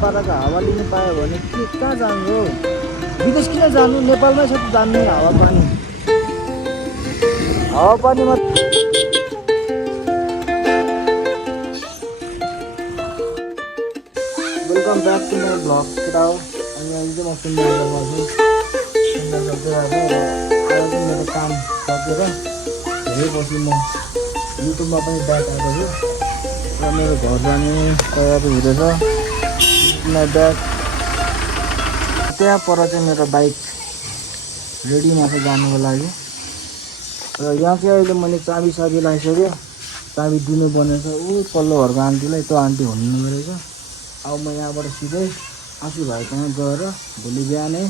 पाराको हावा लिनु पायो भने के कहाँ जानु हो? विदेश किन जानु? नेपालमै छ त जानु हावापानी। हावापानीमा welcome back to my vlog केटा हो। अनि अहिले चाहिँ म सुन्दरजलमा छु। सुन्दरजल चाहिँ अब आज चाहिँ मेरो काम सकेर धेरैपछि म युट्युबमा पनि ब्याक आएको छु र मेरो घर जाने तयारी हुँदैछ। माई ब्याग त्यहाँ पर चाहिँ मेरो बाइक रेडीमा छ जानुको लागि। र यहाँ चाहिँ अहिले मैले चाबी लगाइसकेँ। चाबी दिनुपर्ने छ ऊ पल्लो घरको आन्टीलाई। त्यो आन्टी हुनु रहेछ। अब म यहाँबाट सिधै आँसु भाइसँग गएर भोलि बिहानै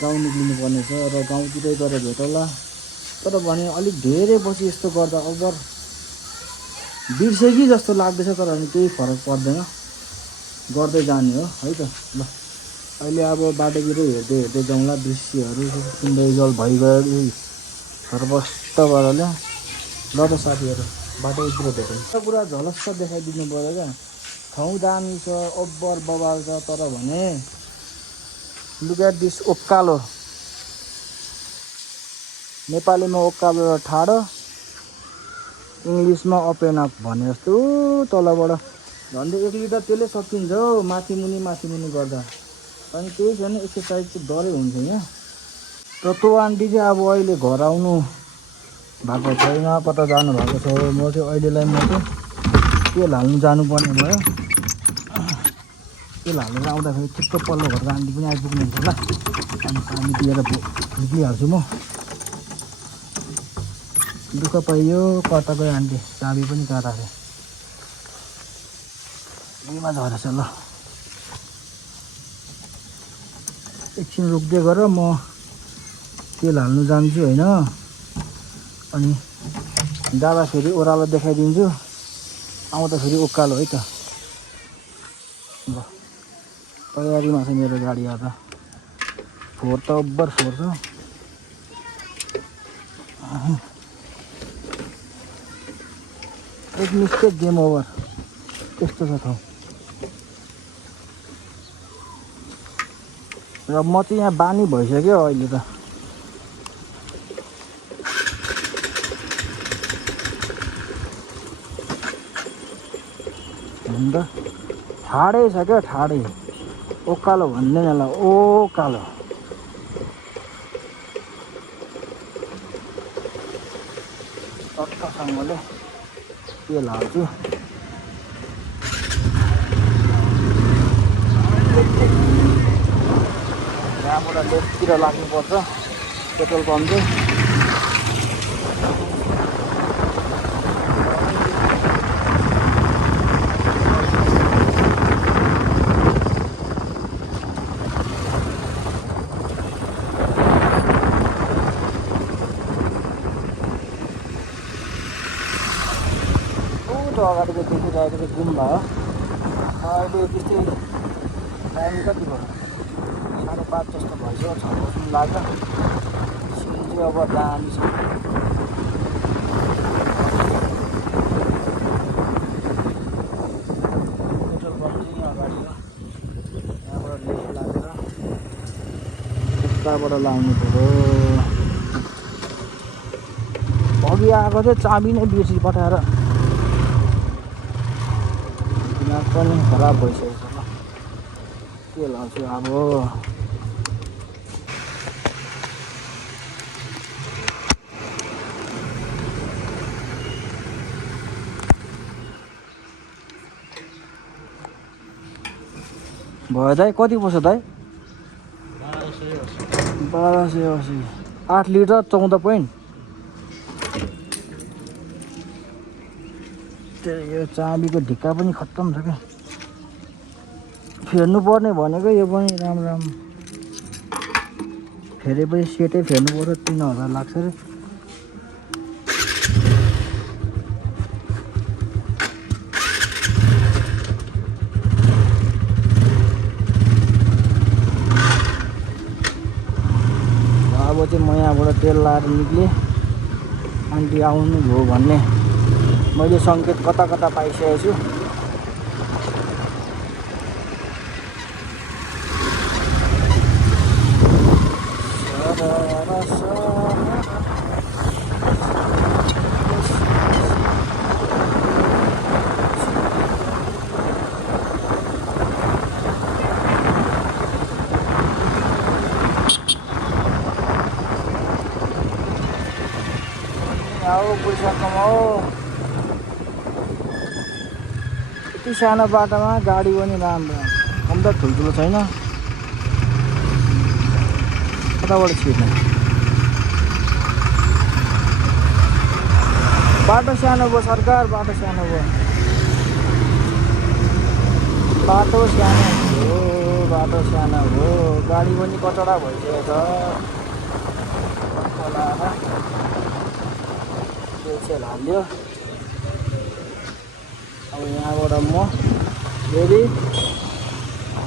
गाउँ निक्लिनु पर्ने छ र गाउँतिरै गएर भेटौँला। तर भने अलिक धेरै पछि यस्तो गर्दा ओभर बिर्से कि जस्तो लाग्दैछ। तर अनि केही फरक पर्दैन, गर्दै जाने हो है त। ल अहिले अब बाटोतिरै हेर्दै हेर्दै जाउँला दृश्यहरू सुन्दरजल भइगयो सर्वस्त पाराले। ल त साथीहरू बाटोतिर भेटौँ। पुरा झलस्क देखाइदिनु पऱ्यो क्या। ठाउँ दामी छ, ओभर बबाल छ। तर भने लुक एट दिस ओक्कालो। नेपालीमा ओक्कालो र ठाडो, इङ्ग्लिसमा अप एन्ड अप भने जस्तो तलबाट झन्डै 1 लिटर तेलै सकिन्छ हौ माथि मुनि गर्दा। अनि केही छैन, एक्सर्साइज चाहिँ डरै हुन्छ यहाँ। र त्यो आन्टी चाहिँ अब अहिले घर आउनु भएको छैन, कता जानु भएको छ। म चाहिँ अहिलेलाई म चाहिँ तेल हाल्नु जानुपर्ने भयो। तेल हालेर आउँदाखेरि ठिक्क पल्लो घरको आन्टी पनि आइपुग्नुहुन्छ होला। अनि पानी दिएर निक्लिहाल्छु म। दुःख पाइयो कता गयो आन्टी, चाबी पनि कहाँ राख्यो। भुइँमा झरेछ। ल एकछिन रोक्दै गर, म तेल हाल्नु जान्छु होइन। अनि जाँदाखेरि ओह्रालो देखाइदिन्छु, आउँदाखेरि उकालो है त। ल तयारीमा छ मेरो गाडी। अब फोहोर त ओभर फोहोर छ। एक मिस्टेक गेम ओभर त्यस्तो छ ठाउँ। र म चाहिँ यहाँ बानी भइसक्यो अहिले त। अन्त ठाडै छ क्या, ठाडै ओकालो भन्दैन ल, ओकालो। टक्कसँगले तेल हाल्छु। यहाँबाट लेफ्टतिर लाग्नुपर्छ पेट्रोल पम्प चाहिँ। अगाडिको देखिरहेको चाहिँ गुम्बा हो। अहिले त्यस्तै टाइम कति भयो, 5:30 जस्तो भइसक्यो। 6 बज्नु लाग्यो। सिन चाहिँ अब दामी छ। पेट्रोल पम्प चाहिँ यहाँ अगाडि हो। यहाँबाट लेफ्ट लागेर उताबाट लाउनु पऱ्यो। अघि आएको चाहिँ चाबी नै बिर्सी पठाएर पनि खराब भइसकेको छ। ल तेल हाल्छु अब। भयो दाइ, कति पर्छ दाइ? 1280। 8 लिटर 14 पोइन्ट। यो चाबीको ढिक्का पनि खत्तम छ क्या। फेर्नु पर्ने भनेको यो पनि राम्रो फेरेपछि सेटै फेर्नु पर्यो। 3000 लाग्छ अरे। अब चाहिँ म यहाँबाट तेल लाएर निक्लेँ। आन्टी आउनुभयो भन्ने मैले सङ्केत कता कता पाइसकेको छु। आओ पैसा कमाओ। यति सानो बाटोमा गाडी पनि राम्रो कम त ठुल्ठुलो छैन। कताबाट छिर्ने? बाटो सानो भयो सरकार, बाटो सानो भयो। बाटो सानो हो, बाटो सानो हो, गाडी पनि कचडा भइसकेको छ। सेल हाल्यो। अब यहाँबाट म फेरि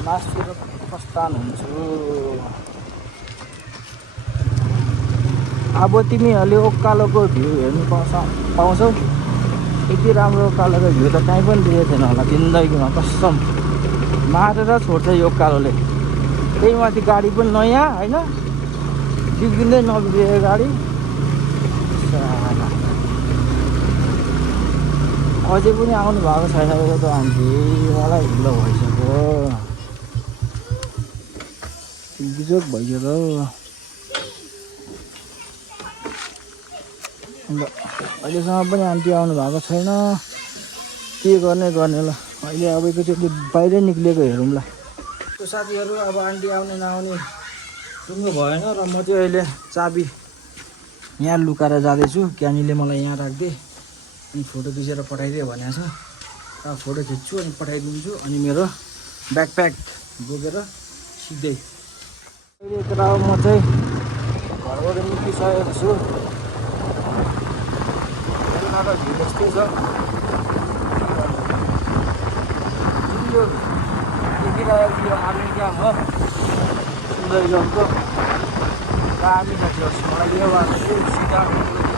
मास्तिर प्रस्थान हुन्छु। अब तिमीहरूले उकालोको भ्यू हेर्नु पाउँछौ। यति राम्रो उकालोको भ्यू त कहीँ पनि देखेको थिएन होला जिन्दगीमा, कसम। मारेर छोड्छ यो उकालोले। त्यही माथि गाडी पनि नयाँ होइन, बिग्रिँदै नबिग्रेको गाडी। अझै पनि आउनु भएको छैन यो त आन्टी, मलाई ढिलो भइसक्यो। बिजोग भइसक्यो त। अन्त अहिलेसम्म पनि आन्टी आउनु भएको छैन। के गर्ने ल। अहिले अब एकैचोटि बाहिरै निक्लिएको हेरौँ ल। त्यो साथीहरू अब आन्टी आउने नआउने सुन्नु भएन र म चाहिँ अहिले चाबी यहाँ लुकाएर जाँदैछु। क्यानीले मलाई यहाँ राखिदिए अनि फोटो खिचेर पठाइदियो भनेको छ। अब फोटो खिच्छु अनि पठाइदिन्छु। अनि मेरो ब्याकप्याक बोकेर सिधै यता अब म चाहिँ घरबाट निस्किसकेको छु। बेलुकाको भ्यू जस्तै छ। यो देखिरहेको यो आर्मी क्याम्प हो सुन्दरगढको। दामी छ त्यो। मलाई यो बाटो चाहिँ सिधा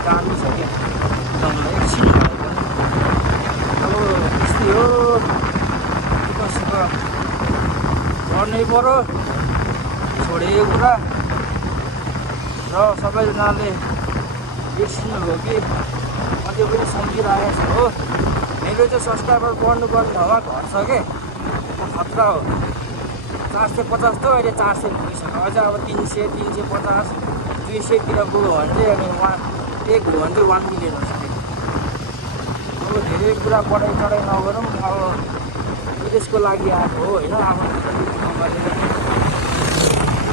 दामी छ क्या। एकछिन अब त्यस्तै हो, दुःख गर्नै पऱ्यो, छोडेको कुरा। र सबैजनाले बिर्सिनु हो कि अझै पनि सम्झिरहेको छ हो। मेरो चाहिँ सब्सक्राइबर बढ्नुपर्ने ठाउँमा घट्छ के, खतरा हो। 450 त अहिले 400 पुगिसक्यो। अझ अब 300, 350, 200तिर पुग्यो भने चाहिँ अनि एक हो भने चाहिँ 1 मिलियन हुन्छ। अब धेरै कुरा बढाइ चढाइ नगरौँ। अब विदेशको लागि आएको हो होइन। अब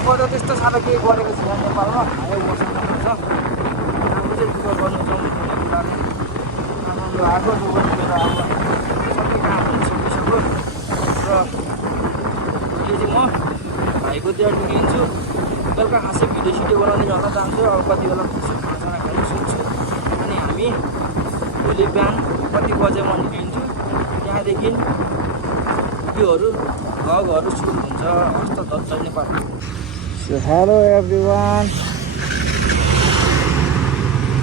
म त त्यस्तो साह्रो केही गरेको छैन नेपालमा। हाई वर्षन छ अब चाहिँ ठुलो गर्नु चाहनु भन्ने कुराले आनन्द आएको। जो पनि मेरो अब सबै कामहरू सकिसक्यो। र अहिले चाहिँ म भाइको त्यहाँ टुकिन्छु। बेलुका खासै भिडियो सिडियो बनाउँदैन होला, जान्छु। अब कति बेला खानासाना खानु सुन्छु। अनि हामी भोलि बिहान कति बजेमा निक्लिन्छु। त्यहाँदेखि त्योहरू भ्लगहरू सुरु हुन्छ। हस्त धन्छ Nepal. So hello everyone,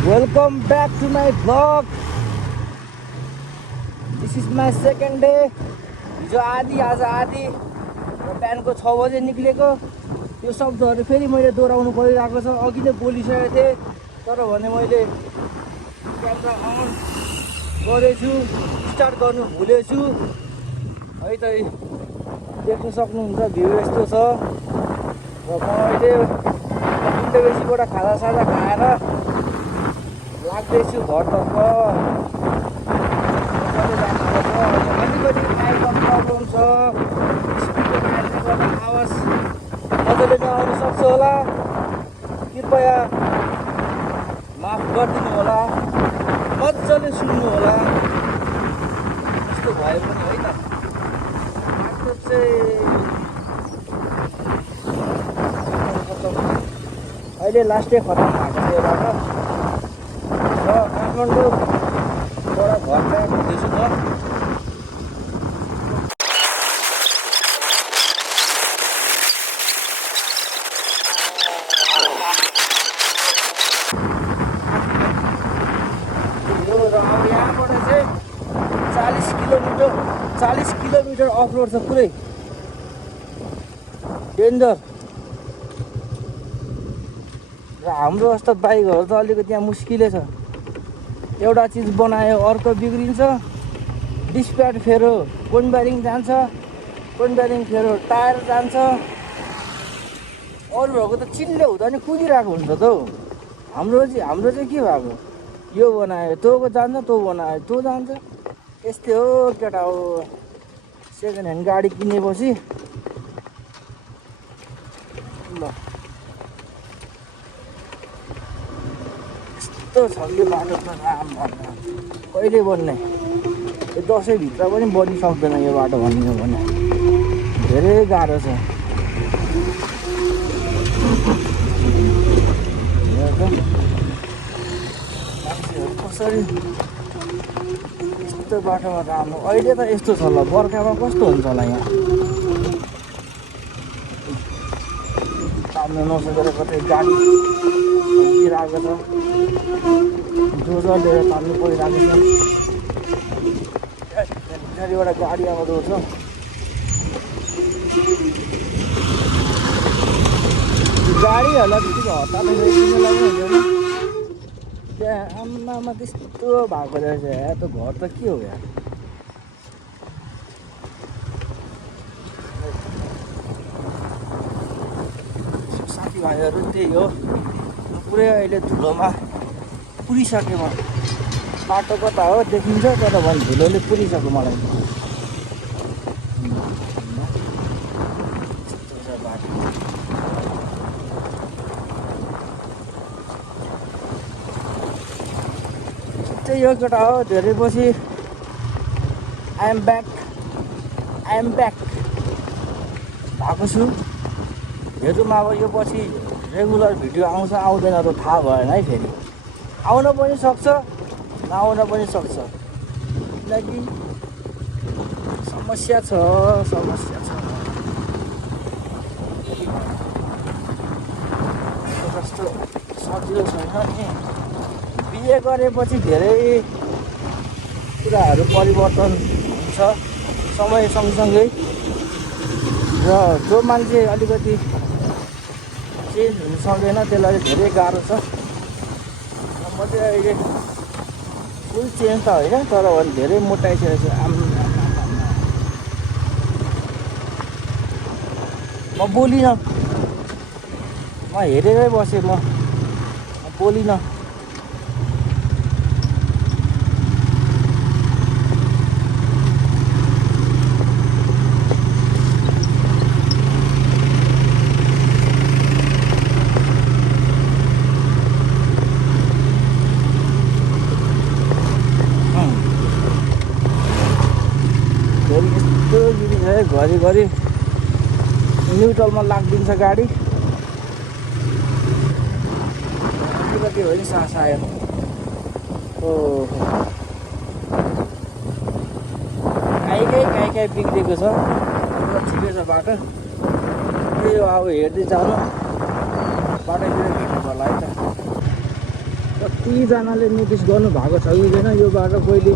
welcome back to my vlog. This is my second day. हिजो आधी आज आधी र बिहानको 6 बजे निक्लेको। यो शब्दहरू फेरि मैले दोहोऱ्याउनु परिरहेको छ। अघि नै बोलिसकेको थिएँ तर भने मैले क्यामेरा अन गरेछु, स्टार्ट गर्नु भुलेछु है त। देख्न सक्नुहुन्छ भ्यू यस्तो छ। र म अहिले इन्टरभेसीबाट खाजासाजा खाएर लाग्दैछु घरतर्फ। कति टाइमको प्रब्लम छ। स्पिडको कारणले गर्दा आवाज मजाले नआउनु सक्छ होला, कृपया माफ गरिदिनु होला। मजाले सुन्नु होला। यस्तो भए पनि है त। बाटो चाहिँ अहिले लास्टै खतम भएको छ यो बाटो। र काठमाडौँबाट घर गएर हुँदैछु म। र अब यहाँबाट चाहिँ 40 किलोमिटर अफ रोड छ। पुरै डेन्जर। र हाम्रो जस्तो बाइकहरू त अलिकति यहाँ मुस्किलै छ। एउटा चिज बनायो अर्को बिग्रिन्छ, डिस्प्याड फेरो कोइन ब्यारिङ जान्छ, कोइन ब्यारिङ फेरो टायर जान्छ। अरूहरूको त चिल्ले हुँदा नि कुदिरहेको हुन्छ त हौ। हाम्रो चाहिँ के भएको, यो बनायो तँको जान्छ, तँ बनायो तँ जान्छ। यस्तै हो केटा हो। सेकेन्ड ह्यान्ड गाडी किनेपछि ल यस्तो छ कि बाटो त राम कहिले बन्ने, यो दसैँभित्र पनि बनिसक्दैन यो बाटो भन्ने भने। धेरै गाह्रो छ। मान्छेहरू कसरी यस्तो बाटोमा राम्रो, अहिले त यस्तो छ ल, बर्खामा कस्तो हुन्छ होला यहाँ। तान्नु नसकेर कतै गाडी खम्किरहेको छ, जोजले तान्नु परिरहेको छ। पछाडिबाट गाडी आउँदो छ। गाडीहरूलाई त्यतिको हतारमा किन्नु लाग्यो हुँदैन त्यहाँ। आम्मामा त्यस्तो भएको रहेछ यहाँ त। घर त के हो यहाँ। साथीभाइहरू त्यही हो, पुरै अहिले धुलोमा पुरिसकेँ म। बाटो कता हो देखिन्छ तर भने धुलोले पुरिसक्यो मलाई। त्यही हो केटा हो। धेरै पछि आई एम ब्याक भएको छु। हेरौँ अब यो पछि रेगुलर भिडियो आउँछ आउँदैन त थाहा भएन है। फेरि आउन पनि सक्छ नआउन पनि सक्छ, किनकि समस्या छ। जस्तो सजिलो छैन नि। बिहे गरेपछि धेरै कुराहरू परिवर्तन हुन्छ समय सँगसँगै। र जो मान्छे अलिकति चेन्ज हुन सक्दैन त्यसलाई धेरै गाह्रो छ। म चाहिँ अहिले फुल चेन्ज त होइन तर भने धेरै मोटाइसकेको छु। म बोलिनँ, म हेरेरै बसेँ, म बोलिनँ। घरिघरि न्युट्रलमा लाग्दिन्छ गाडी। अलिकति हो नि सास आयो। ओहो काहीँ बिग्रेको छ। ठिकै छ बाटो। त्यही हो अब हेर्दै जानु, बाटोतिर बिग्रेको होला है त। कतिजनाले नोटिस गर्नु भएको छ कि छैन यो बाटो पहिले,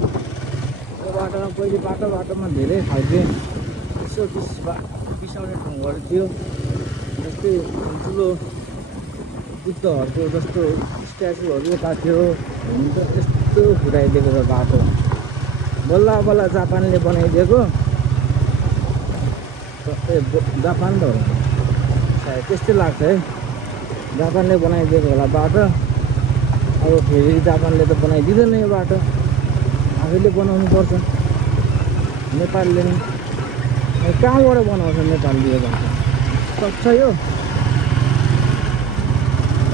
यो बाटोमा पहिले बाटोमा धेरै खालके यसो बिसाउने ठाउँहरू थियो। जस्तै ठुलो बुद्धहरूको जस्तो स्ट्याचुहरू यता थियो। हुनु त यस्तो फुटाइदिएको छ बाटो। बल्ल जापानले बनाइदिएको। जापान त हो सायद, त्यस्तै लाग्छ है। जापानले बनाइदिएको होला बाटो। अब फेरि जापानले त बनाइदिँदैन यो बाटो, आफैले बनाउनु पर्छ नेपालले नै। कहाँबाट बनाउँछ नेपालले यो बाटो? सक्छ यो?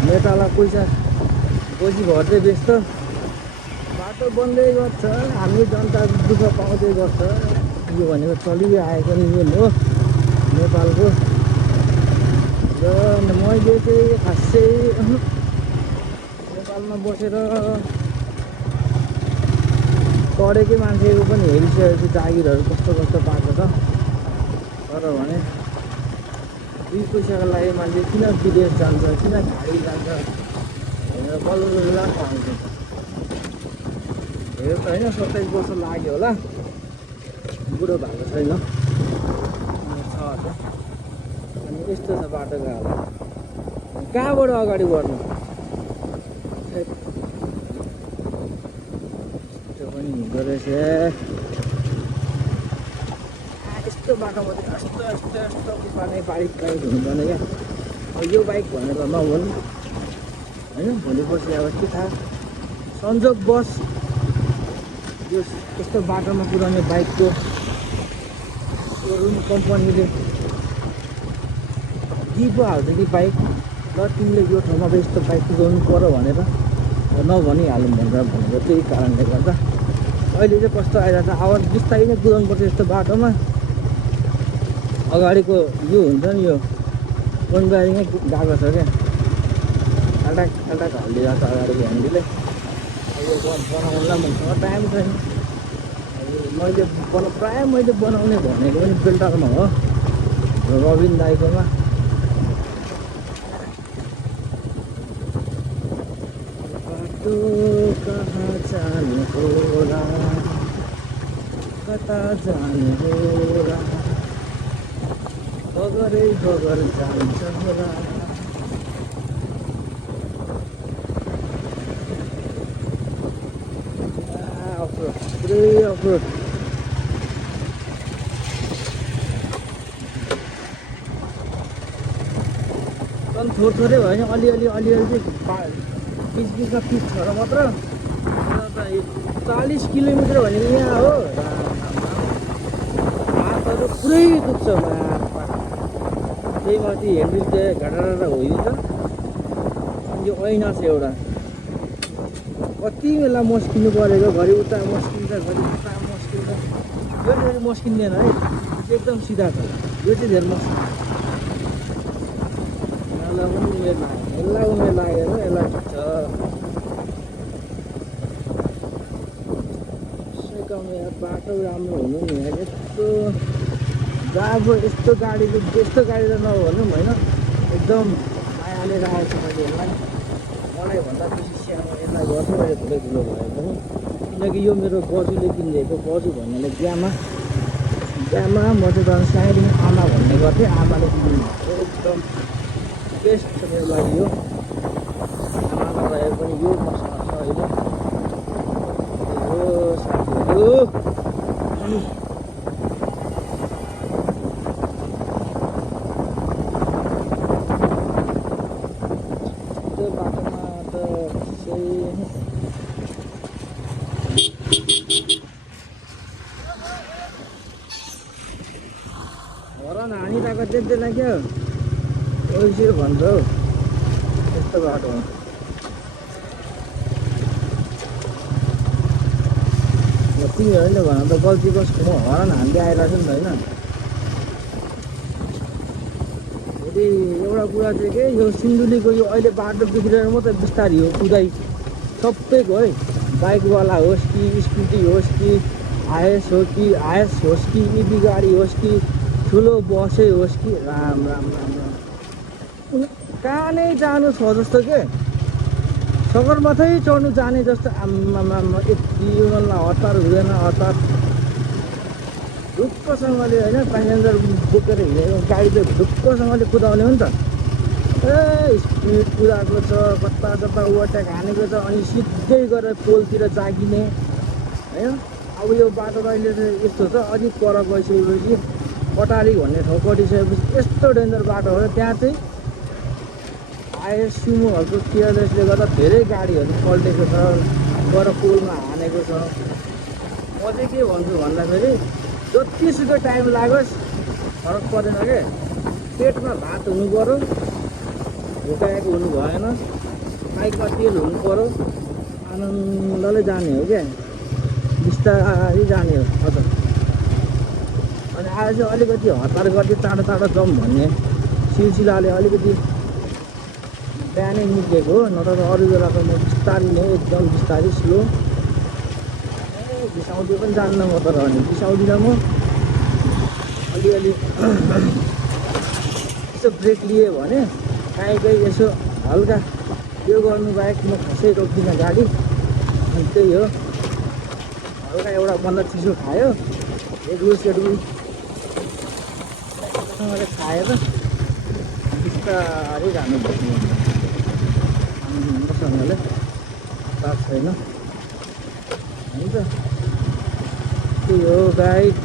नेतालाई पैसा गोजी भर्दै बेच्छ, बाटो बन्दै गर्छ, हामी जनता दुःख पाउँदै गर्छ। यो भनेको चलिआएको नियम हो नेपालको। र मैले चाहिँ खासै नेपालमा बसेर पढेकै मान्छेको पनि हेरिसकेको जागिरहरू कस्तो पाएको छ। तर भने दुई पैसाको लागि मान्छे किन विदेश जान्छ, किन गाडी जान्छ भनेर बल्ल पाउँछ। हेर त होइन 27 वर्ष लाग्यो होला, बुढो भएको छैन। छ अनि यस्तो छ बाटोको हाल। कहाँबाट अगाडि बढ्नु त्यो पनि हुँदो रहेछ यस्तो बाटोमा चाहिँ यस्तो यस्तो यस्तो पार्ने बाइक हुनुपर्ने क्या अब यो बाइक भनेर नभन् होइन भोलि पर्सि अब के थाहा संजोग बस यो यस्तो बाटोमा कुदाउने बाइकको सोरुम कम्पनीले दिइपो हाल्छ कि बाइक ल तिमीले यो ठाउँमा त यस्तो बाइक कुदाउनु पऱ्यो भनेर नभनिहालौँ भनेर भनेको त्यही कारणले गर्दा अहिले चाहिँ कस्तो आइरहेको छ आवाज बिस्तारै नै कुदाउनुपर्छ यस्तो बाटोमा अगाडिको यो हुन्छ नि यो वनबारीमै गएको छ क्या खाल्टाक खाल्टाक हालिदिएको छ अगाडिको ह्यान्डीले यो बनाउनुलाई मसँग टाइम छैन मैले प्रायः मैले बनाउने भनेको पनि फिल्टरमा हो रविन दाइकोमा बाटो कहाँ जाने होला कता जाने होला बगरै बगर जान्छ होला पुरै अफरोड अनि थोरै भयो भने अलिअलि चाहिँ बिचमा पिच छ र मात्र 40 किलोमिटर भनेको यहाँ हो हातहरू पुरै दुख्छ त्यही माथि हेन्डल चाहिँ घटाएर होइदिन्छ अनि यो ऐना छ एउटा कति बेला मस्किनु परेको घरि उता मस्किन्छ घरि उता मस्किन्छ यो चाहिँ मस्किँदैन है एकदम सिधा छ यो चाहिँ धेरै मस्किन्छ यसलाई पनि उमेर लाग्यो उमेर लागेर यसलाई ठिक छ बाटो राम्रो हुनु नि यस्तो अब यस्तो गाडीले त्यस्तो गाडी त नभनौँ होइन एकदम मायाले राखेको छ मैले यसलाई मलाई भन्दा बेसी सानो यसलाई गर्छु मैले ठुलो ठुलो भयो पनि किनकि यो मेरो बजूले किनिदिएको बजू भन्नाले ग्यामा म चाहिँ झन् साइडमा आमा भन्ने गर्थेँ आमाले किनिदिएको एकदम बेस्ट छ मेरो लागि यो आमाको लागि पनि यो मसँग छ अहिले यो साथीहरू अनि हरन हानिरहेको देख्दैन क्या ओइसी भन्छ हौ यस्तो बाटोमा तिमीहरूले भन त गल्ती कसको म हरन हान्दै आइरहेको छु नि त होइन फेरि एउटा कुरा चाहिँ के यो सिन्धुलीको यो अहिले बाटो बिग्रेर मात्रै बिस्तारी हो कुदाइ सबैको है बाइकवाला होस् कि स्कुटी होस् कि आएस होस् कि इबी गाडी होस् कि ठुलो बसै होस् कि राम राम राम राम कहाँ नै जानु छ जस्तो के सगरमाथै चढ्नु जाने जस्तो आम्मामा यति मलाई हतार हुँदैन हतार ढुक्कसँगले होइन प्यासेन्जर बोकेर हिँडेको गाडी चाहिँ ढुक्कसँगले कुदाउने हो नि त ए स्पिड कुदाएको छ कता कता ओभरटेक हानेको छ अनि सिधै गरेर पोलतिर जागिने होइन अब यो बाटो त अहिले चाहिँ यस्तो छ अलिक पर गइसकेपछि कटारी भन्ने ठाउँ कटिसकेपछि यस्तो डेन्जर बाटो हो त्यहाँ चाहिँ आएस सुमोहरूको केयरलेसले गर्दा धेरै गाडीहरू पल्टेको छ पर पोलमा हानेको छ म चाहिँ के भन्छु भन्दाखेरि जतिसुकै टाइम लागोस् फरक पर्दैन क्या पेटमा भात हुनु पऱ्यो भोकाएको हुनु भएन बाइकमा तेल हुनु पऱ्यो आनन्दले जाने हो क्या बिस्तारै जाने हो हजुर अनि आज चाहिँ अलिकति हतार गर्दै टाढो टाढो जाउँ भन्ने सिलसिलाले अलिकति बिहानै निक्लेको हो नत्र त अरू बेला त म बिस्तारै नै एकदम बिस्तारै स्लो बिसाउँदै पनि जान्न म तर अनि बिसाउँदिनँ म अलिअलि यसो ब्रेक लिएँ भने काहीँ यसो हल्का त्यो गर्नु बाहेक म खसै रोक्दिनँ गाडी अनि त्यही हो हल्का एउटा बन्दा चिसो खायो सेडुल खाएर बिस्तारै जानु पर्ने मसँगले थाहा छैन हुन्छ त्यही हो गाइड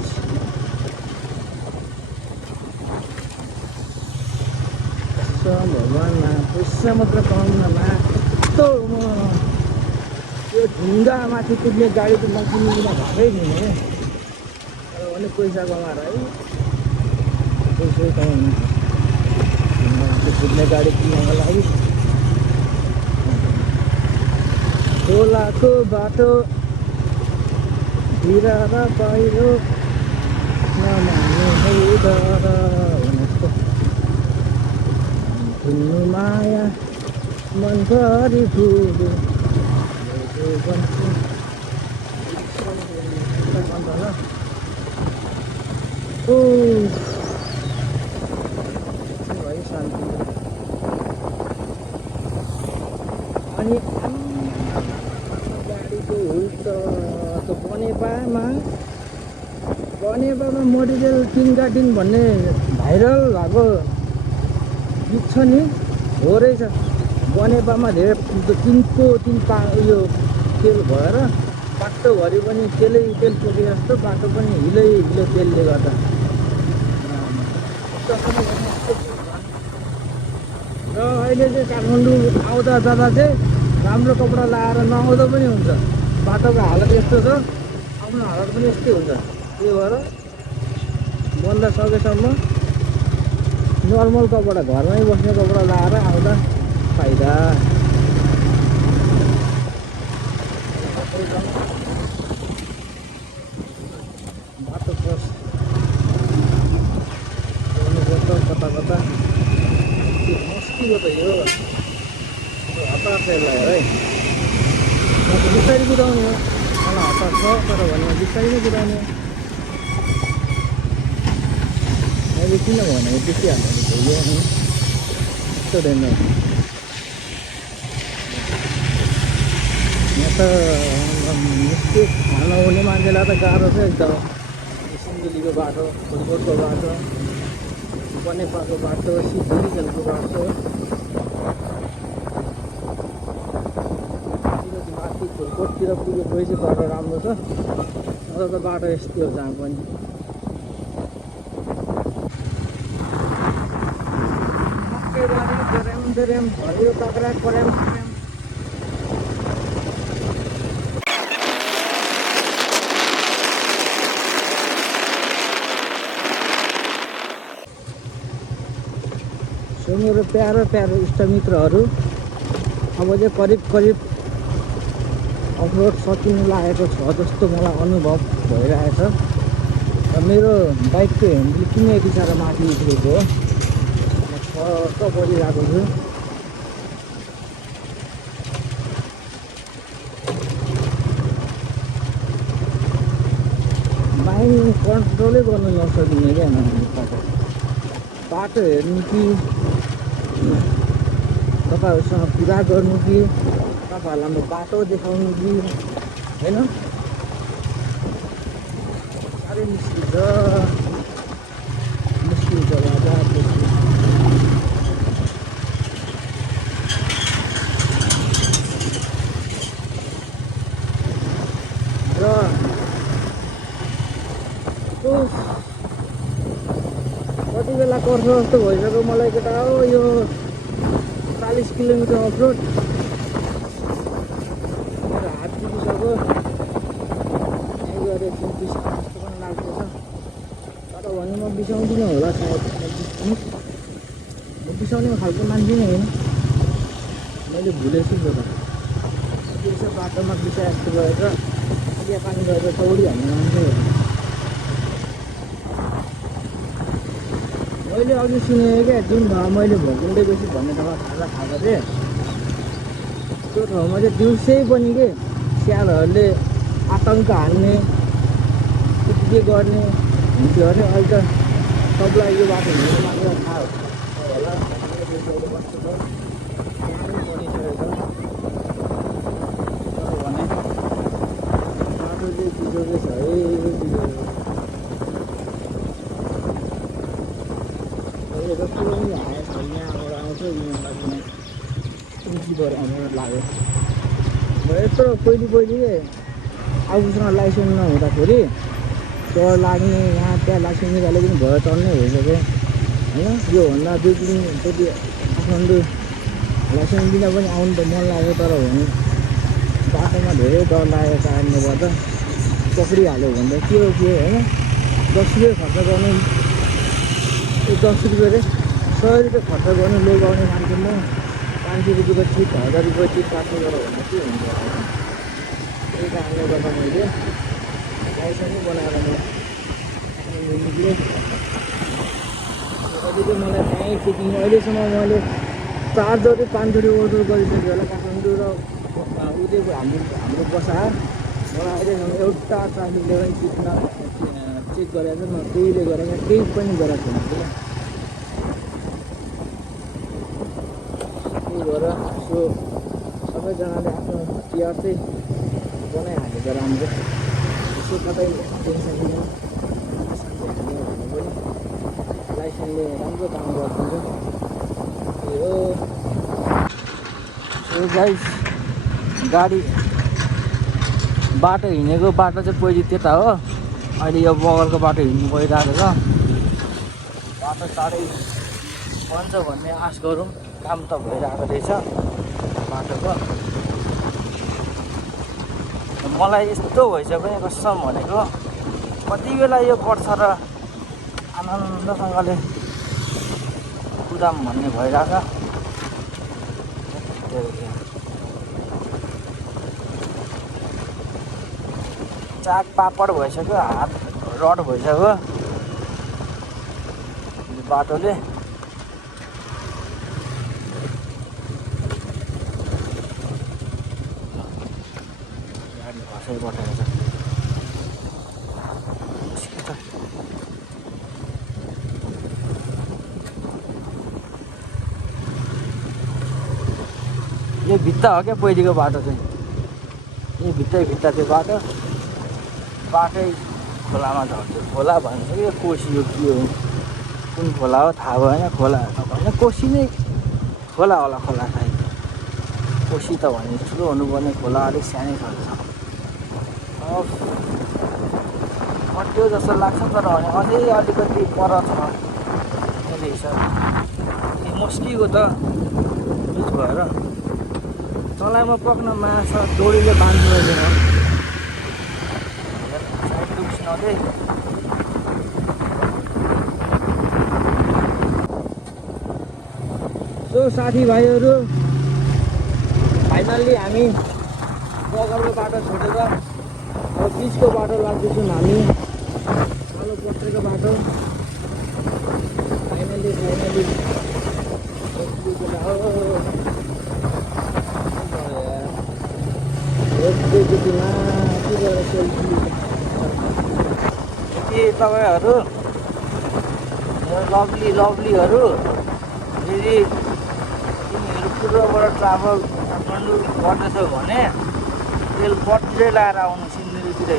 भगवान् पैसा मात्र कमाउनमा यस्तो म यो ढुङ्गा माथि कुद्ने गाडी त नकिनिकन भएकै थिएन तर पनि पैसा कमाएर है पैसै कमाउनु ढुङ्गा कुद्ने गाडी किन्नको लागि खोलाको बाटो भिर र बाहिरो नमान्नु है डर भनेको धुन्नु माया मनभरि फुल्यो शान्ति अनि गाडीको हुल्ट त्यो बनेपामा मोडिटेल टिङ भन्ने भाइरल भएको गीत छ नि हो रहेछ बनेपामा धेरै उयो तेल भएर बाटोभरि पनि तेल पुगे जस्तो बाटो पनि हिलो तेलले गर्दा र अहिले चाहिँ काठमाडौँ आउँदा जाँदा चाहिँ राम्रो कपडा लगाएर नआउँदा पनि हुन्छ बाटोको हालत यस्तो छ आउनु हालत पनि यस्तै हुन्छ त्यही भएर बन्द सकेसम्म नर्मल कपडा घरमै बस्ने कपडा लगाएर आउँदा फाइदा बाटो क्रस कता मस्किलो त यो हतार यसलाई है बिस्तारै कुदाउने हो मलाई हतार छ तर भने बिस्तारै नै कुदाउने मैले किन भने देखिहाल्नु यो यस्तो दैन यहाँ त यस्तो खाना आउने मान्छेलाई त गाह्रो छ एकदम सिन्धुलीको बाटो फुलकोटको बाटो बनेपाको बाटो सिन्धुलीको बाटो माथि फुलकोटतिर पुगेपछि बाटो राम्रो छ अझ त बाटो यस्तै हो जहाँ पनि हरियो काँक्रा पर्याम सो मेरो प्यारो इष्टमित्रहरू अब चाहिँ करिब अफरोड सकिनु लागेको छ जस्तो मलाई अनुभव भइरहेछ र मेरो बाइकको ह्यान्डल किन यति साह्रो माथि निस्केको हो छ बढिरहेको छु माइन्ड कन्ट्रोलै गर्नु नसकिने क्या बाटो हेर्नु कि तपाईँहरूसँग कुरा गर्नु कि तपाईँहरूलाई म बाटो देखाउनु कि होइन साह्रै मुस्किल छ बाबा र कति बेला पर्छ जस्तो भइसक्यो मलाई केटा हो यो 40 किलोमिटर अफरोड मेरो हात दुखिसक्यो यहीँ गएर एकछिन बिसाउनु जस्तो पनि लाग्दैछ तर भने म बिसाउँदिनँ होला सायद म बिसाउने खालको मान्छे नै होइन मैले भुलेछु नि त यसो बाटोमा बिसाए जस्तो भएर चिया पानी गरेर चौडी हाल्ने मान्छे हो मैले अघि सुनेँ क्या जुन ठाउँमा मैले भोकुन्डे बेसी भन्ने ठाउँमा खाजा खाएको थिएँ त्यो ठाउँमा चाहिँ दिउँसै पनि के स्यालहरूले आतङ्क हान्ने के गर्ने हुन्थ्यो अरे अहिले त सबलाई यो बाटो हिँड्नु मात्र थाहा होला बनिसकेको छ तर भने बाटो चाहिँ बिजोकै छ है जस्तो पनि हाए यहाँबाट आउँछ यहाँबाट हाम्रो लाग्यो। यत्रो पहिले आफूसँग लाइसेन्स नहुँदाखेरि चढ लाग्ने यहाँ त्यहाँ लाइसेन्स निकाले पनि भयो चढ्ने भइसक्यो होइन। योभन्दा 2 दिनचोटि काठमाडौँ लाइसेन्स दिँदा पनि आउनु त मन लाग्यो, तर भने बाटोमा धेरै डर लागेको कारणले गर्दा पक्रिहाल्यो भने त के हो होइन। 10 रुपियाँ खर्च गर्नु 10 रुपियाँ रे 100 रुपियाँ खर्च गर्नु लगाउने मान्छे म 500 रुपियाँको चिप 1000 रुपियाँको चिप काट्नु गऱ्यो भने के हुन्छ होइन। त्यही कारणले गर्दा मैले लाइसेन्सै बनाएर निक्लेँ। कतिले मलाई त्यहीँ चेकिङ अहिलेसम्म मैले 4 जति 5 चोटि ओभर गरिसकेँ होला काठमाडौँ र उदयको हाम्रो बसार। मलाई अहिलेसम्म एउटा ट्राफिकले पनि चेक गरेको छ न, केहीले गरेको केही पनि गरेको छैन। त्यही भएर सो सबैजनाले आफ्नो तिहार चाहिँ बनाइहालेको राम्रो। यसो कतै टेन्सन लिँदैन, शान्ति हाल्ने भन्नु पनि लाइसेन्सले राम्रो काम गरिदिन्छ। त्यही हो। सो गाइस गाडी बाटो हिँडेको बाटो चाहिँ पहिले त्यता हो, अहिले यो बगलको बाटो हिँड्नु गइरहेको छ। बाटो चाँडै बन्छ भन्ने आश गरौँ, काम त भइरहेको रहेछ बाटोको। मलाई यस्तो भइसक्यो कसम भनेको, कति बेला यो पर्छ र आनन्दसँगले कुदाम भन्ने भइरहेको। चाक पापड भइसक्यो, हात रड भइसक्यो बाटोले। गाडी घसै बटेको छ। यो भित्ता हो क्या पहिलेको बाटो चाहिँ, यो भित्ता त्यो बाटै खोलामा झर्थ्यो। खोला भन्छ कि कोसी हो के हो, कुन खोला हो थाहा भएन। खोला होइन कोसी नै खोला होला, खोला सायद। कोसी त भने ठुलो हुनुपर्ने, खोला अलिक सानै छ। त्यो जस्तो लाग्छ, तर भने अझै अलिकति पर छ मेरो हिसाब। मस्किएको त बिच भएर तँलाई म पक्न माछा डोरीले बाँध्नु रहेछ। सो साथीभाइहरू फाइनल्ली हामी बगरको बाटो छोडेर अब बिचको बाटो लाग्दैछौँ हामी, कालो पत्रेको बाटो। फाइनल्ली के तपाईँहरू लभलीहरू फेरि तिमीहरू पूर्वबाट ट्राभल काठमाडौँ गर्दैछौ भने तेल बत्तिरै लाएर आउनु, सिन्धुलीतिरै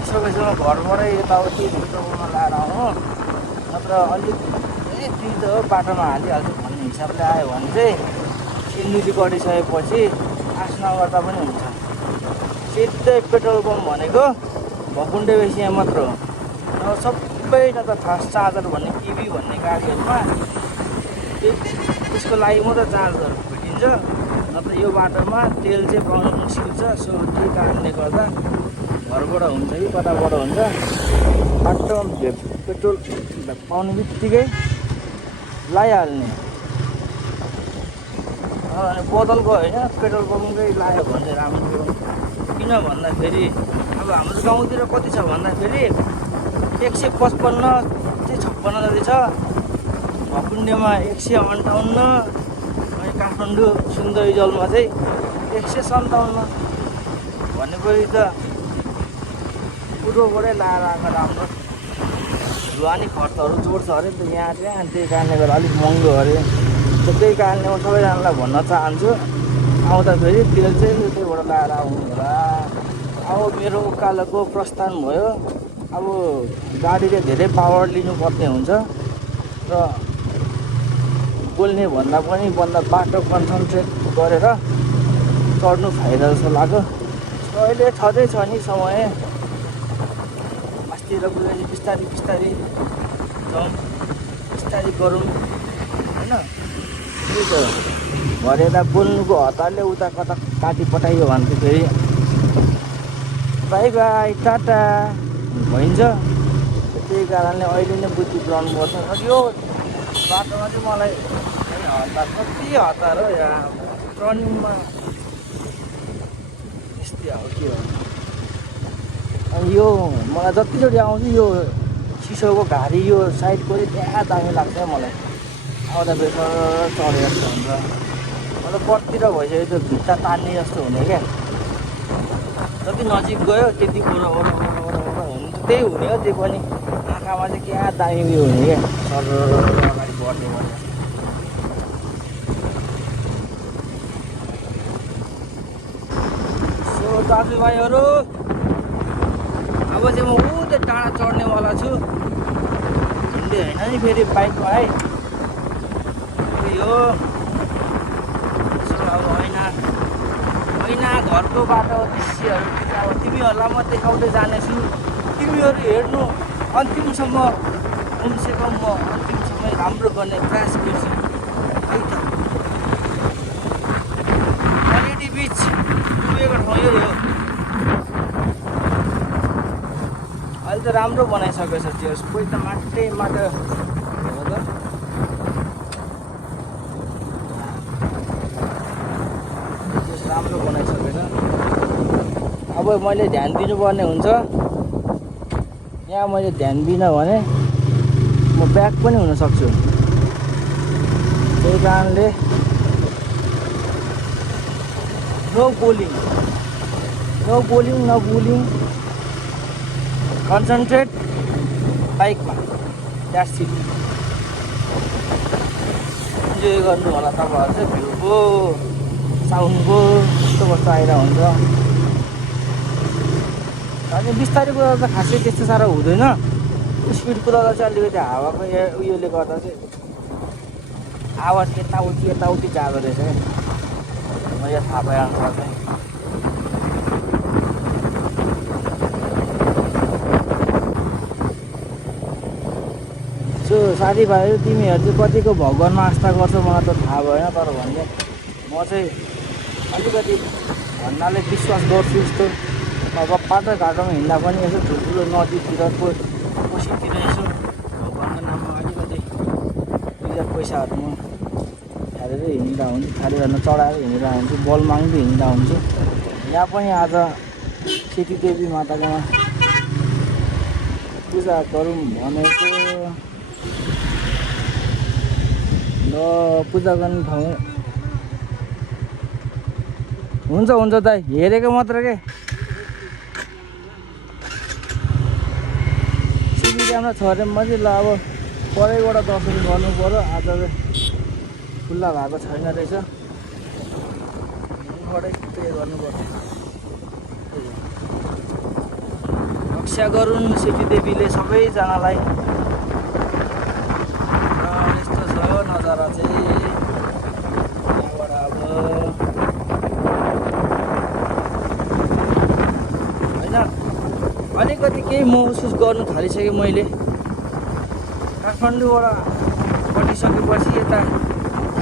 यसो घरबाटै यताउति भित्रकोमा लाएर आउनु। नत्र अलिक त्यही त हो बाटोमा हालिहाल्छु भन्ने हिसाबले आयो भने चाहिँ सिन्धुली गडिसकेपछि आश नगर्दा पनि हुन्छ। सिधै पेट्रोल पम्प भनेको भकुन्डे बेसिया मात्र हो। अब सबै न त फास्ट चार्जर भन्ने टिभी भन्ने गाडीहरूमा त्यसको लागि मात्रै चार्जर भेटिन्छ, नत्र यो बाटोमा तेल चाहिँ पाउनु मुस्किल छ। सो त्यही कारणले गर्दा घरबाट हुन्छ कि कताबाट हुन्छ, बाटोमा पेट्रोल पाउने बित्तिकै लगाइहाल्ने। बोतलको होइन पेट्रोल पम्पकै लगायो भने राम्रो। किन भन्दाखेरि अब हाम्रो गाउँतिर कति छ भन्दाखेरि 155 चाहिँ 56 जति छ, भकुन्डेमा 158, अनि काठमाडौँ सुन्दरीजलमा चाहिँ 157 भनेपछि त पूर्वबाटै लाएर आएको राम्रो। ढुवानी खर्चहरू जोड्छ अरे नि त यहाँ चाहिँ, त्यही कारणले गर्दा अलिक महँगो अरे। त्यही कारणले म सबैजनालाई भन्न चाहन्छु, आउँदाखेरि तेल चाहिँ त्यहीबाट लाएर आउनु होला। अब मेरो उकालोको प्रस्थान भयो। अब गाडीले धेरै पावर लिनुपर्ने हुन्छ र बोल्ने भन्दा पनि बाटो कन्सन्ट्रेट गरेर चढ्नु फाइदा जस्तो लाग्यो। अहिले छँदैछ नि समय, अस्तिर पुगेपछि बिस्तारै बिस्तारै जाउँ, बिस्तारै गरौँ होइन। त्यही त भरे त बोल्नुको हतारले उता कता काटी पठाइयो भने त फेरि बाई बाई टाटा भइन्छ। त्यही कारणले अहिले नै बुद्धि पुऱ्याउनुपर्छ। र यो बाटोमा चाहिँ मलाई हतार, कति हतार हो यहाँ टर्निङमा, यस्तै हो के हो। अनि यो मलाई जतिचोटि आउँछु यो चिसोको घारी यो साइडको चाहिँ त्यहाँ दामी लाग्छ मलाई। आउँदा बेर चढेर जस्तो हुन्छ, मतलब पट्तिर भइसक्यो त्यो भित्ता तान्ने जस्तो हुने क्या। जति नजिक गयो त्यति ओर हुनु, त्यही हुने हो। त्यो पनि आँखामा चाहिँ क्या दामी उयो हुने क्या, सर अगाडि बढ्ने भने। सो दाजुभाइहरू, अब चाहिँ म त्यो टाढा चढ्नेवाला छु। हिँड्दै होइन नि फेरि बाइकमा है, त्यही हो। अब ऐना घरको बाटो दृश्यहरू अब तिमीहरूलाई म देखाउँदै जानेछु। तिमीहरू हेर्नु अन्तिमसम्म, कमसेकम म अन्तिमसम्म राम्रो गर्ने प्रयास गर्छु है त। क्वालिटी बिच डुबेको ठाउँ यो हो। अहिले त राम्रो बनाइसकेको छ त्यो, कोही त माटो हो त। राम्रो बनाइसकेको छ। अब मैले ध्यान दिनुपर्ने हुन्छ। यहाँ मैले ध्यान दिइनँ भने म ब्याक पनि हुन सक्छु। त्यही कारणले नो बोलिङ, कन्सन्ट्रेट बाइकमा, द्याट्स इट। इन्जोय गर्नु होला तपाईँहरू चाहिँ भ्यूको, साउन्डको, कस्तो कस्तो आइरहेको हुन्छ। अनि बिस्तारै कुदाउँदा खासै त्यस्तो साह्रो हुँदैन। स्पिड कुदाउँदा चाहिँ अलिकति हावाको उयोले गर्दा चाहिँ आवाज यताउति जाँदो रहेछ क्या, मैले थाहा पाएअनुसार चाहिँ। सो साथीभाइहरू, तिमीहरू चाहिँ कतिको भगवानमा आस्था गर्छौ मलाई त थाहा भएन, तर भन्ने म चाहिँ अलिकति भन्नाले विश्वास गर्छु यस्तो। अब बाटोघाटोमा हिँड्दा पनि यसो ठुल्ठुलो नदीतिर कोसीतिर यसो भगवानको नाममा अलिकति पैसाहरू म हालेर हिँड्दा हुन्छु, थालेर चढाएर हिँडेर हुन्छु, बल माग्दै हिँड्दा हुन्छु। यहाँ पनि आज सेतीदेवी माताकोमा पूजा गरौँ भनेको। ल पूजा गर्ने ठाउँ हुन्छ दाइ, हेरेको मात्र के। सिसी क्यामेरा छ अरे मैले। ल अब परैबाट दर्शन गर्नु पऱ्यो। आज चाहिँ खुल्ला भएको छैन रहेछ, यहीँबाटै पे गर्नुपर्छ। रक्षा गरून् सेतीदेवीले सबैजनालाई। यस्तो छ नजारा चाहिँ यहाँबाट। अब होइन अलिकति केही महसुस गर्नु थालिसकेँ मैले। काठमाडौँबाट कटिसकेपछि यता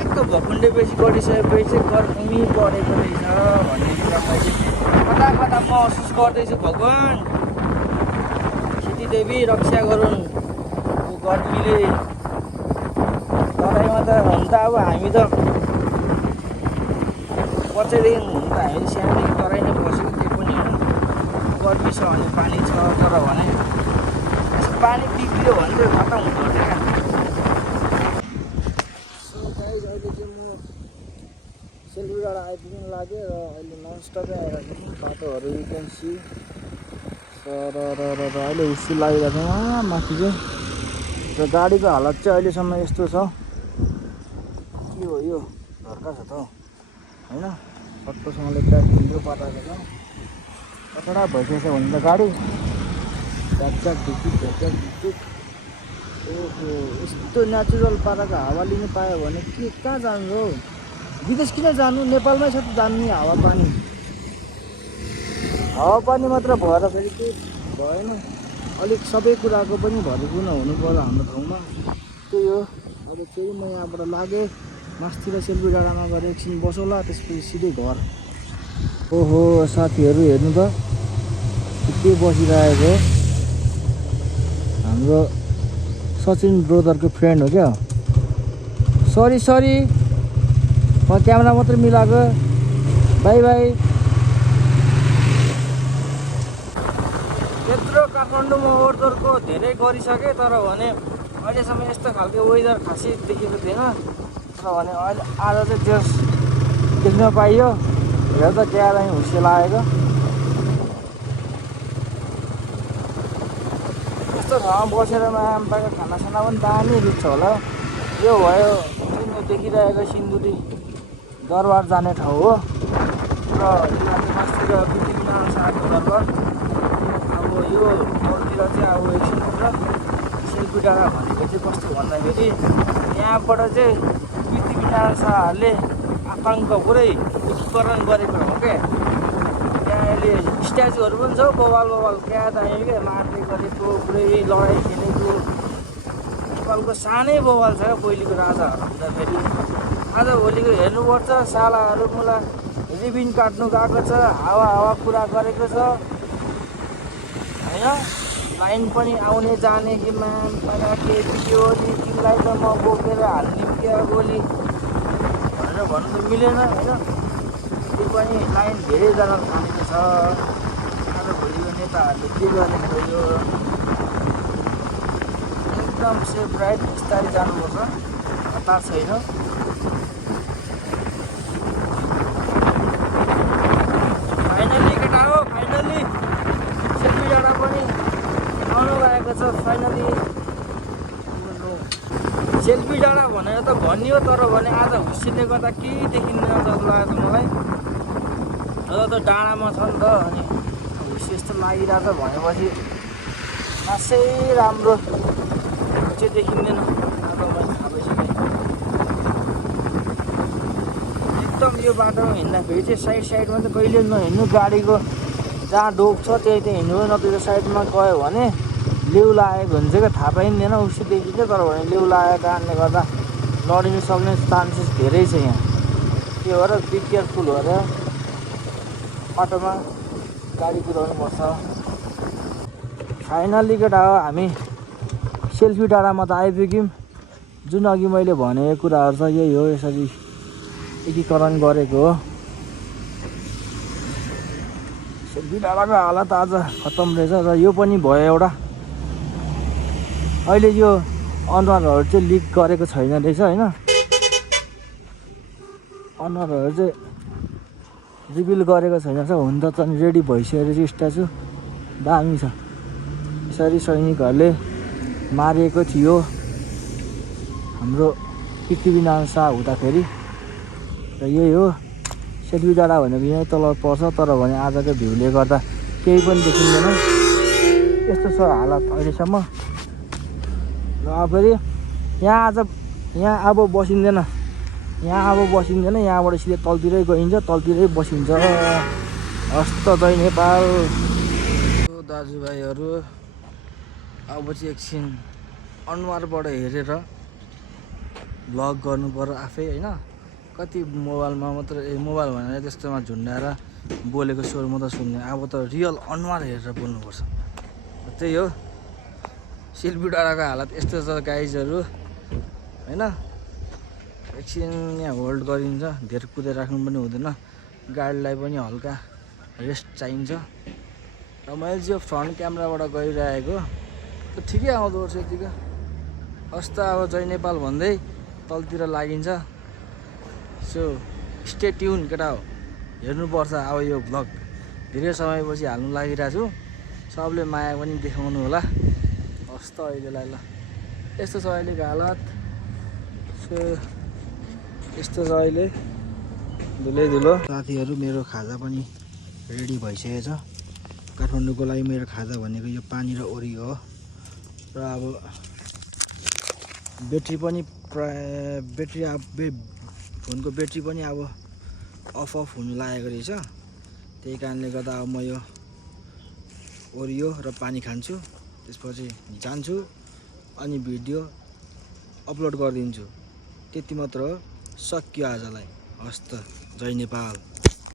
एक भकुण्डेपछि गइसकेपछि चाहिँ गर्मी बढेको रहेछ भन्ने कुरा मैले कता कता महसुस गर्दैछु। भगवान् सेतीदेवी रक्षा गरून् गर्मीले। तराईमा त हुन त अब हामी त बच्चैदेखि हुन त हामी सानोदेखि तराई नै बसेको, त्यो पनि होइन। गर्मी छ भने पानी छ, तर भने पानी बिग्रियो भने चाहिँ खतम हुँदो रहेछ क्या। सो गाइज, अहिले चाहिँ म सिलगढीबाट आइपुग्नु लाग्यो र अहिले ननस्टपै आइरहेको छु। बाटोहरू यु क्यान सी र अहिले हुस्सु लागिरहेको छ वहाँ माथि चाहिँ। र गाडीको हालत चाहिँ अहिलेसम्म यस्तो छ। के हो यो, धर्का छ त होइन। कत्रोसँगले ट्र्याक भिडियो पाठाएको छ, कचडा भइसकेको छ भने त गाडी ढ्याकझ्याक ढुकढुक। ओहो, यस्तो नेचुरल पाराको हावा लिनु पायो भने के कहाँ जान्छ हौ। विदेश किन जानु, नेपालमै छ त जान्ने। हावापानी मात्र भएर फेरि केही भएन। अलिक सबै कुराको पनि भरिपूर्ण हुनु पर्यो हाम्रो ठाउँमा। त्यही हो। अब फेरि म यहाँबाट लागेँ मास्तिर सेल्फी डाँडामा गएर एकछिन बसौँला, त्यसपछि सिधै घर। ओहो साथीहरू हेर्नु त के बसिरहेको हो। हाम्रो सचिन ब्रोदरको फ्रेन्ड हो क्या। सरी म क्यामेरा मात्रै मिलाएको। By by. त्यत्रो काठमाडौँमा ओहोरदोहोरको धेरै गरिसकेँ, तर भने अहिलेसम्म यस्तो खालको वेदर खासै देखेको थिएन। तर भने अहिले आज चाहिँ त्यस देख्न पाइयो। हेर त क्या दामी हुस्से लागेको। यस्तो ठाउँमा बसेर मामपाको खानासाना पनि दामी रुच्छ होला। यो भयो तिमीले देखिरहेको सिन्धुली दरबार जाने ठाउँ हो। र मास्तिर पृथ्वीनारायण शाहको दरबार। अब यो तलतिर चाहिँ अब एकछिन मात्र सेल्फी डाँडा भनेको चाहिँ कस्तो भन्दाखेरि यहाँबाट चाहिँ पृथ्वीनारायण शाहले आफाङ्ग पुरै एकीकरण गरेको हो क्या। त्यहाँ अहिले स्ट्याचुहरू पनि छ बवाल क्या दामी क्या, मार्दै गरेको पुरै लडाइँ खेलेको। नेपालको सानै बवाल छ क्या पहिलेको राजाहरू हुँदाखेरि। आजभोलिको हेर्नुपर्छ, सालाहरू मुला रिबिन काट्नु गएको छ, हावा पुरा गरेको छ होइन। लाइन पनि आउने जाने कि म्याम के थियो नि, तिमीलाई त म बोकेर हाल्ने क्या गोली भनेर भन्नु त मिलेन होइन। त्यो पनि लाइन धेरैजना थालेको छ। आजभोलिको नेताहरूले के गरेको यो एकदम सेफ राइट बिस्तारै जानुपर्छ, हतार छैन। फाइनली केटा हो, फाइनली सेल्फी डाँडा पनि आउनु लागेको छ। फाइनली सेल्फी डाँडा भनेर त भनियो, तर भने आज हुस्सिने गर्दा केही देखिन्न जस्तो लागेको छ मलाई। र त डाँडामा छ नि त, अनि हुस्से यस्तो लागिरहेछ भनेपछि खासै राम्रो चाहिँ देखिँदैन। अब मैले थाहा भइसकेँ एकदम यो बाटोमा हिँड्दाखेरि चाहिँ साइडमा चाहिँ कहिले नहिँड्नु। गाडीको जहाँ डोक छ त्यही हिँड्नु, नत्र त्यो साइडमा गयो भने लेउ लागेको हुन्छ क्या, थाहा पाइँदैन। उसी देखिन्छ, तर भने लेउ लागेको कारणले गर्दा लडिनु सक्ने चान्सेस धेरै छ यहाँ। त्यो भएर बी केयरफुल भएर बाटोमा गाडी कुदाउनुपर्छ। फाइनल्ली केटा हो हामी सेल्फी डाँडामा त आइपुग्यौँ। जुन अघि मैले भनेको कुराहरू छ यही हो, यसरी एकीकरण गरेको हो। सेल्फी डाँडाको हालत आज खत्तम रहेछ। र यो पनि भयो एउटा, अहिले यो अनुहारहरू चाहिँ लिक गरेको छैन रहेछ होइन। अनुहारहरू चाहिँ रिभिल गरेको छैन रहेछ। हुन त रेडी भइसकेको रहेछ स्ट्याचु, दामी छ। यसरी सैनिकहरूले मारिएको थियो हाम्रो पृथ्वीनारायण शाह हुँदाखेरि। र यही हो सेल्फी डाँडा भनेको यहीँ तल पर्छ, तर भने आजको भ्यूले गर्दा केही पनि देखिँदैन। यस्तो छ हालत अहिलेसम्म। र फेरि यहाँ अब बसिँदैन, यहाँबाट सिधै तलतिरै गइन्छ, तलतिरै बसिन्छ। हस्त जय नेपाल। दाजुभाइहरू अब चाहिँ एकछिन अनुहारबाट हेरेर भ्लग गर्नु पर्यो आफै होइन। कति मोबाइलमा मात्र मोबाइल भनेर त्यस्तोमा झुन्डाएर बोलेको स्वर मात्रै सुन्ने। अब त रियल अनुहार हेरेर बोल्नुपर्छ। त्यही हो सेल्फी डाँडाको हालत यस्तो छ गाइजहरू होइन। एकछिन यहाँ होल्ड गरिन्छ, धेर कुदेर राख्नु पनि हुँदैन, गाडीलाई पनि हल्का रेस्ट चाहिन्छ। र मैले चाहिँ फ्रन्ट क्यामेराबाट गइरहेको त ठिकै आउँदो रहेछ यतिको। हस्त अब जय नेपाल भन्दै तलतिर लागिन्छ। सो स्टे ट्युन केटा हो, हेर्नुपर्छ अब यो भ्लग। धेरै समयपछि हाल्नु लागिरहेको छु, सबले माया पनि देखाउनु होला। हस्त अहिलेलाई ल यस्तो छ अहिलेको हालत। सो यस्तो छ अहिले धुलो। साथीहरू मेरो खाजा पनि रेडी भइसकेको छ। काठमाडौँको लागि मेरो खाजा भनेको यो पानी र ओरियो हो। र अब ब्याट्री पनि फोनको ब्याट्री पनि अब अफ हुनु लागेको रहेछ। त्यही कारणले गर्दा अब म यो ओरियो र पानी खान्छु, त्यसपछि जान्छु अनि भिडियो अपलोड गरिदिन्छु। त्यति मात्र हो, सकियो आजलाई। हस्त, जय नेपाल।